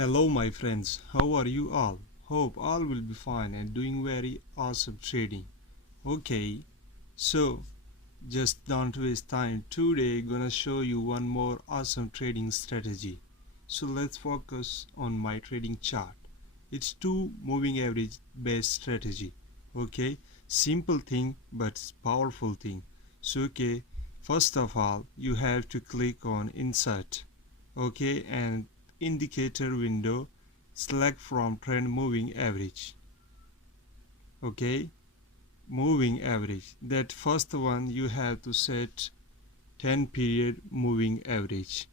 Hello my friends, how are you all? Hope all will be fine and doing very awesome trading. Okay, so just don't waste time. Today gonna show you one more awesome trading strategy. So let's focus on my trading chart. It's two moving average based strategy. Okay, simple thing but powerful thing. So first of all you have to click on insert. Okay, and indicator window, select from trend moving average. Okay, moving average, that first one you have to set 10 period moving average.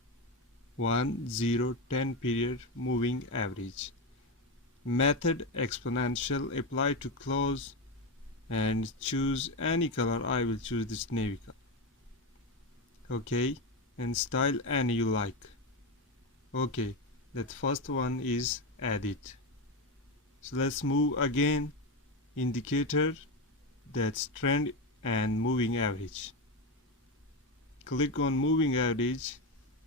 1 0 10 period moving average. Method exponential, apply to close and choose any color. I will choose this navy color. Okay, and style any you like. Okay, that first one is added. So let's move again. Indicator, that's trend and moving average. Click on moving average,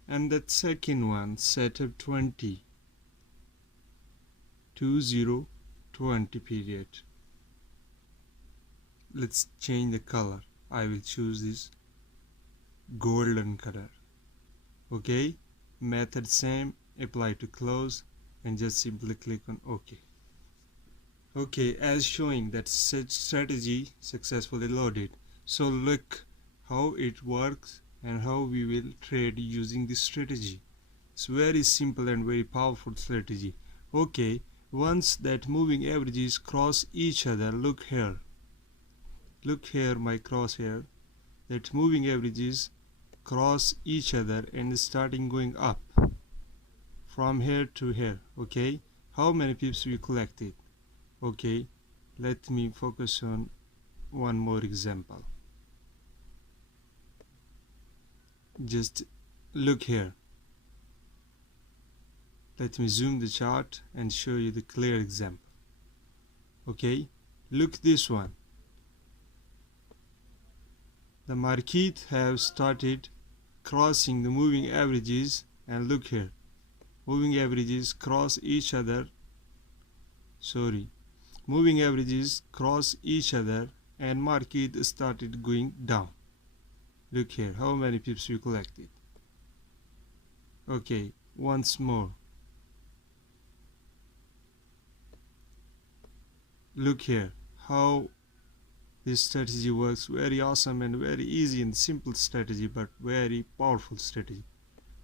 and that second one, setup 20 20 period. Let's change the color. I will choose this golden color. Okay, method same, apply to close, and just simply click on OK. Okay, as showing that strategy successfully loaded. So look how it works and how we will trade using this strategy. It's very simple and very powerful strategy. Okay, once that moving averages cross each other, look here my crosshair, that moving averages cross each other and starting going up from here to here. Okay, how many pips we collected? Okay, let me focus on one more example. Just look here. Let me zoom the chart and show you the clear example. Okay, look this one. The market have started crossing the moving averages, and look here. Moving averages cross each other. Moving averages cross each other and market started going down. Look here, how many pips we collected. Okay, once more. Look here, how this strategy works. Very awesome and very easy and simple strategy, but very powerful strategy.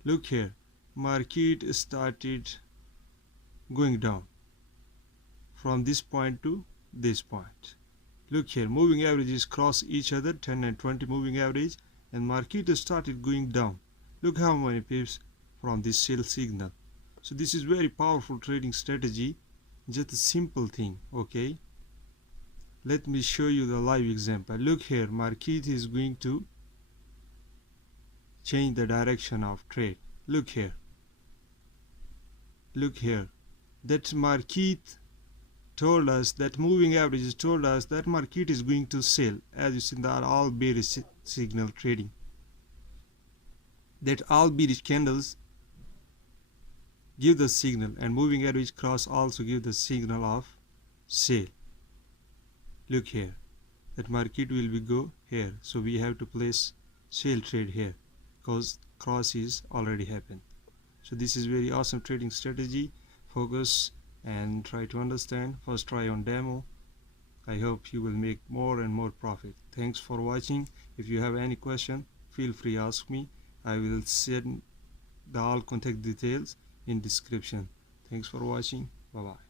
Look here, market started going down from this point to this point. Look here, moving averages cross each other, 10 and 20 moving average, and market started going down. Look how many pips from this sell signal. So this is very powerful trading strategy, just a simple thing. Okay, let me show you the live example. Look here, market is going to change the direction of trade. Look here, that market told us, that moving averages told us that market is going to sell. As you see, that all bearish signal trading, that all bearish candles give the signal, and moving average cross also give the signal of sale. Look here, that market will be go here, so we have to place sale trade here because cross is already happened. So this is very awesome trading strategy. Focus and try to understand. First try on demo. I hope you will make more and more profit. Thanks for watching. If you have any question, feel free ask me. I will send the all contact details in description. Thanks for watching. Bye bye.